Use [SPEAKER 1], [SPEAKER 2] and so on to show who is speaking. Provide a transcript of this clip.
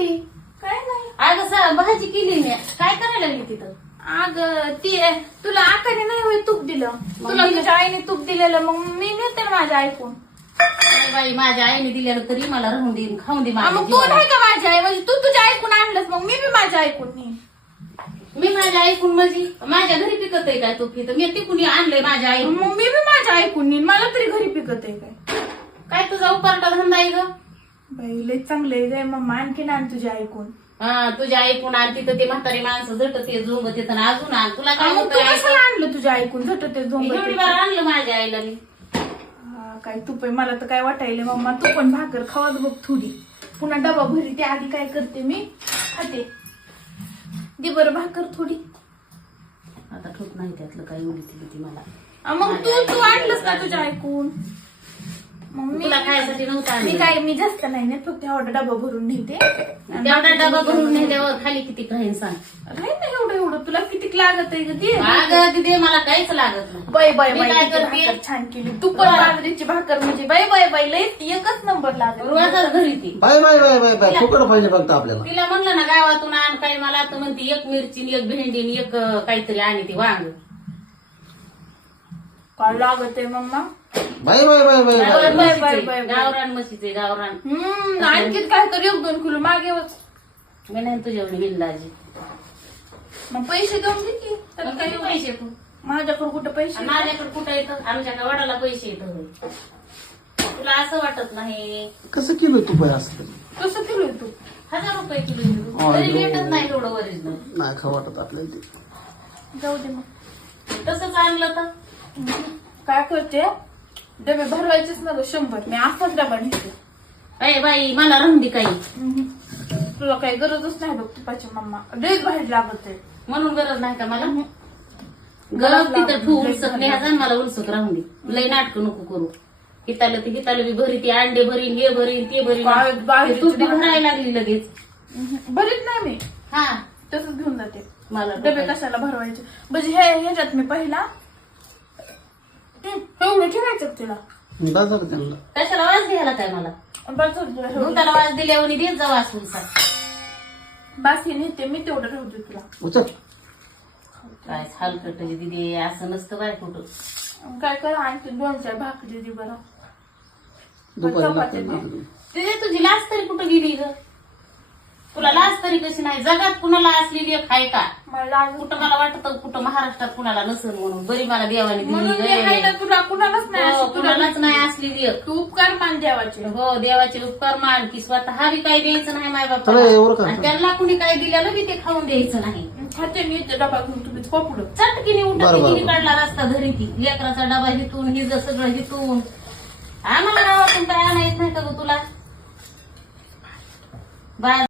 [SPEAKER 1] करते?
[SPEAKER 2] काय नाही.
[SPEAKER 1] अगं भाजी केली मी, काय करायला लागली तिथं?
[SPEAKER 2] अगं ती तुला आकाने नाही होय तूप दिलं, तुला तुझ्या आईने तूप दिलेलं, मग मी नेते ना माझ्या ऐकून.
[SPEAKER 1] नाही बाई, माझ्या आईने दिलेलं तरी मला राहून देईन, खाऊन दे माझ्या
[SPEAKER 2] मग तू
[SPEAKER 1] जीवाला.
[SPEAKER 2] नाही का माझी आई, म्हणजे तू तुझ्या ऐकून आणलंस, मग मी बी माझ्या ऐकून नेईन.
[SPEAKER 1] मी माझ्या ऐकून म्हणजे माझ्या घरी पिकत आहे काय तूप इथं? मी तिकून आणलंय माझ्या आई.
[SPEAKER 2] मग मी बी माझ्या ऐकून नेईन, मला तरी घरी पिकत आहे काय.
[SPEAKER 1] काय तुझा उपारटा धंदा आहे ग?
[SPEAKER 2] बाई लय चांगले जाय मम्मा, आणखीन आण तुझ्या ऐकून.
[SPEAKER 1] हा, तुझ्या ऐकून आण तिथं ते म्हातारी माणसं झटते झोंग तिथं अजून आण. तुला काय
[SPEAKER 2] मग तू
[SPEAKER 1] होतं?
[SPEAKER 2] कशाला आणलं तुझ्या ऐकून झटते
[SPEAKER 1] एवढी
[SPEAKER 2] झोंबत?
[SPEAKER 1] बार आणलं माझ्या आईला मी.
[SPEAKER 2] काय तूप आहे, मला तर काय वाटायले मम्मा, तू पण भाकर खावाच बघ थोडी, पुन्हा डबा भरी. त्या आधी काय करते मी, खाते. दे बरं भाकर थोडी.
[SPEAKER 1] आता ठोक नाही त्यातलं काही उडी ती मला.
[SPEAKER 2] मग तू आणलंस का तुझ्या ऐकून? मग
[SPEAKER 1] तुला खायसाठी नव्हतं
[SPEAKER 2] मी
[SPEAKER 1] आणलं.
[SPEAKER 2] मी जास्त नाही नेत, फक्त एवढा डबा भरून नेते.
[SPEAKER 1] तेवढा डबा भरून नेल्यावर खाली किती राहील सांग?
[SPEAKER 2] नाही ना एवढं एवढं, तुला किती लागत आहे दे.
[SPEAKER 1] अगं तिथे मला काहीच लागत नाही.
[SPEAKER 2] बाय बाय
[SPEAKER 1] मी
[SPEAKER 2] बाय,
[SPEAKER 1] काय
[SPEAKER 2] किती
[SPEAKER 1] करते?
[SPEAKER 2] भाकर छान केली तू पण. बाजरीची भाकर म्हणजे बाय बाय बाय, लय एकच नंबर लागत.
[SPEAKER 1] रोजच घरी ती.
[SPEAKER 3] Bye bye bye bye bye फुकट पाहिजे फक्त आपल्याला.
[SPEAKER 1] तिला म्हणलं ना गावातून आण काही, मला तर म्हणते एक मिरची एक भेंडी एक काहीतरी आणि ती वांग.
[SPEAKER 2] काय लागत आहे मम्मा?
[SPEAKER 3] Bye bye bye bye bye
[SPEAKER 2] bye bye bye.
[SPEAKER 1] गावरान म्हशीचे गावरान.
[SPEAKER 2] आणखीन काय तर 1-2 किलो मागे वच.
[SPEAKER 1] मी नाही तुझ्यावर बिंदाजी.
[SPEAKER 2] मग पैसे देऊन दे की. तर
[SPEAKER 1] मग
[SPEAKER 2] काय
[SPEAKER 1] किती पैसे तू?
[SPEAKER 2] माझ्याकडे कुठं पैसे?
[SPEAKER 1] माझ्याकडे कुठं येतं? आमच्या वडाला पैसे येतं. तुला असं वाटत नाही?
[SPEAKER 3] कसं किलो तू पाय असं तरी?
[SPEAKER 2] कसं किलो आहे तू?
[SPEAKER 1] 1000 रुपये किलो येतो. तरी भेटत नाही एवढं ओरिजिनल.
[SPEAKER 3] नाही खा वाटत आपल्याला ते.
[SPEAKER 2] जाऊ दे मग.
[SPEAKER 1] तसंच आणलं तर
[SPEAKER 2] काय करते, डबे भरवायचेच ना ग 100. मी असाच डबा नेते.
[SPEAKER 1] अय बाई, मला राहून दे काही.
[SPEAKER 2] तुला काही गरजच नाही बघ तुपाची मम्मा, लयच भाजी लागत आहे.
[SPEAKER 1] म्हणून गरज नाही का मला? गरज तिथं तू उलसत नाही, मला उलसत राहून दे. लय नाटक नको करू. हितालं बी भरी, ती अंडे भरीन, हे भरीन, ते भरीन. तू बी भरायला लागली लगेच.
[SPEAKER 2] भरीत नाही मी,
[SPEAKER 1] हा,
[SPEAKER 2] तसंच घेऊन जाते.
[SPEAKER 1] मला
[SPEAKER 2] डबे कशाला भरवायचे? म्हणजे ह्याच्यात मी पहिला एवढं ठेवायचं तिला.
[SPEAKER 3] काय झालं त्यांना?
[SPEAKER 1] कशाला वाज द्यायला काय मला? त्याला वाज दिल्यावर देत जा वास उलसा.
[SPEAKER 2] बाकी नेते मी, तेवढं राहते तुला.
[SPEAKER 3] उचल.
[SPEAKER 1] काय हलकट दिदी, असं नसतं बाय कुठं.
[SPEAKER 2] काय कर, आणखी 2-4 भाकरी दे बरं.
[SPEAKER 3] दुपारी लागतं ना.
[SPEAKER 1] तिथे तुझी लाज तरी कुठं गेली ग? तुला लाज तरी कशी नाही? जगात कुणाला असलेली एक आहे का? कुठं मला वाटतं कुठं महाराष्ट्रात कुणाला नसेल म्हणून. बरी मला देवाने दिली.
[SPEAKER 2] तुला कुणालाच नाही,
[SPEAKER 1] कुणालाच नाही असलेली एक.
[SPEAKER 2] तू उपकार मान देवाचे.
[SPEAKER 1] हो, देवाचे उपकार मान की स्वतः बी काही द्यायचं नाही माय
[SPEAKER 3] चला, एवढं
[SPEAKER 1] बाबा.
[SPEAKER 3] का?
[SPEAKER 1] त्यांना कुणी काय दिलेलं बी ते खाऊन द्यायचं नाही.
[SPEAKER 2] खाते मी ते डबा घेऊन, तुम्ही पुढं
[SPEAKER 1] चटकीने उठत
[SPEAKER 3] बरोबर.
[SPEAKER 1] तिने काढला रस्ता धरी ती. लेकराचा डबा हिथून, हिज सगळं हिथून. आम्हाला गावातून काय आणायचं नाही का ग तुला?